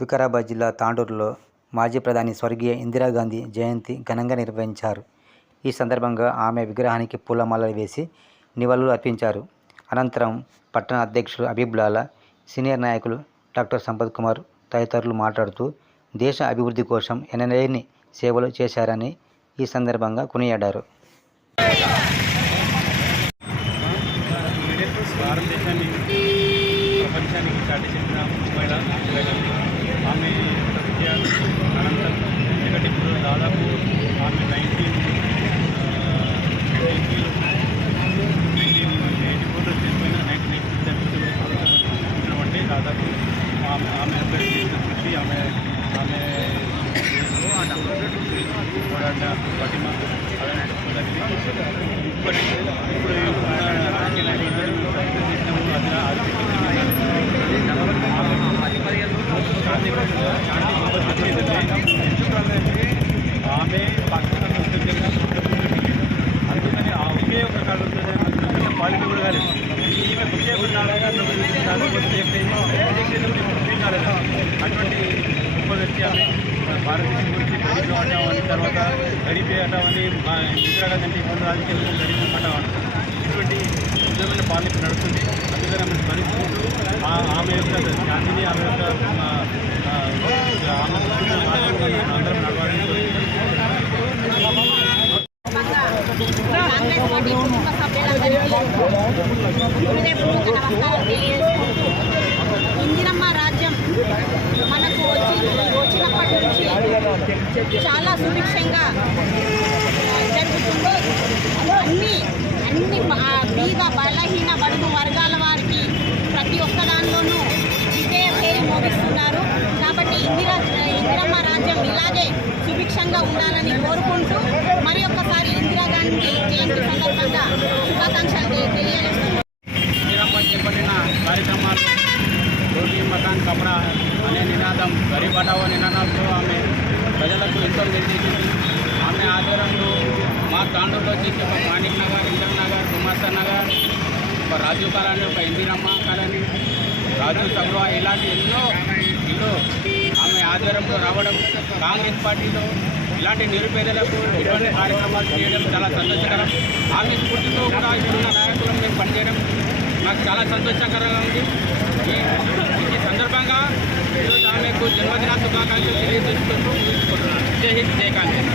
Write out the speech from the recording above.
వికారాబాద్ జిల్లా తాండూరులో మాజీ ప్రధాని స్వర్గీయ ఇందిరాగాంధీ జయంతి ఘనంగా నిర్వహించారు. ఈ సందర్భంగా ఆమె విగ్రహానికి పూలమాలలు వేసి నివాళులు అర్పించారు. అనంతరం పట్టణ అధ్యక్షులు అబీబ్లాల సీనియర్ నాయకులు డాక్టర్ సంపత్ కుమార్ తదితరులు మాట్లాడుతూ దేశ అభివృద్ధి కోసం ఎనలేని సేవలు చేశారని ఈ సందర్భంగా కొనియాడారు. భారతదేశాన్ని ప్రపంచానికి చాటి చెప్పిన మహిళ ఇందిరాగాంధీ ఆమె ఒక విద్య అనంతరం ఎందుకంటే ఇప్పుడు దాదాపు ఆమె నైన్టీన్ నైన్టీన్ నైన్టీన్ ఎయిటీ ఫోర్లో చనిపోయిన నైన్టీన్ ఎయిటీ చనిపోయిన అంటే దాదాపు ఆమె ఆమె యొక్క చేసిన కృషి ఆమె ఆమె పోరాట పటిమ అలాంటి ఇప్పటి ఇప్పుడు ఆమె పక్కన అందుకని ఆ ఒకే ఒక కాదు క్వాలిటీ కూడా కాలేదు. ఈమె ఒకే ఒక అటువంటి గొప్ప వ్యక్తి ఆమె. భారతదేశం గురించి గరీబ్ తర్వాత గరీబ్ హటావని ఇందిరాగాంధీ అంటే ఇప్పుడు రాజకీయాలు గరీబ్ హటావని ఇటువంటి నిజమైన పాలన నడుస్తుంది. అందుకని ఆమె స్మరిస్తుంటూ ఆమె యొక్క శాంతిని ఆమె యొక్క అందరం నడవాలని ఇందిరమ్మ రాజ్యం మనకు వచ్చి వచ్చినప్పటి నుంచి చాలా సుభిక్షంగా జరుగుతుంది అన్ని అన్ని బీద బలహీన బడుగు వర్గాల వారికి ప్రతి ఒక్క దానిలోనూ విజయ పేరు మోగిస్తుంది కాబట్టి ఇందిరా ఇందిరమ్మ రాజ్యం ఇలాగే సుభిక్షంగా ఉండాలని కోరుకుంటూ మరి ఒక్కసారి ఇందిరాగాంధీ జయంతి సందర్భంగా శుభాకాంక్షలు తె- చేపట్టిన కార్యక్రమాలు రోటీ మకాన్ కమరా అనే నినాదం గరీబ్ హటావో నినాదంతో ఆమె ప్రజలకు ఎంతో నిర్దేశించింది ఆమె ఆధ్వర్యంలో మా తాండూరులో చేసి ఒక మాణిక్ నగర్ ఇంద్ర నగర్ గుమాస్తా నగర్ ఒక రాజు కాలనీ ఒక ఇందిరమ్మ కాలనీ రాజు సభ ఇలాంటి ఎన్నో ఇల్లు ఆమె ఆధ్వర్యంలో రావడం కాంగ్రెస్ పార్టీలో ఇలాంటి నిరుపేదలకు ఇటువంటి కార్యక్రమాలు చేయడం చాలా సంతోషకరం. ఆమె స్ఫూర్తితో కూడా ఇప్పుడున్న నాయకులను మేము పనిచేయడం నాకు చాలా సంతోషకరంగా ఉంది. ఈ సందర్భంగా ఈరోజు ఆమెకు జన్మదిన శుభాకాంక్షలు తెలియజేసుకుంటూ జై హింద్ జై కాంగ్రెస్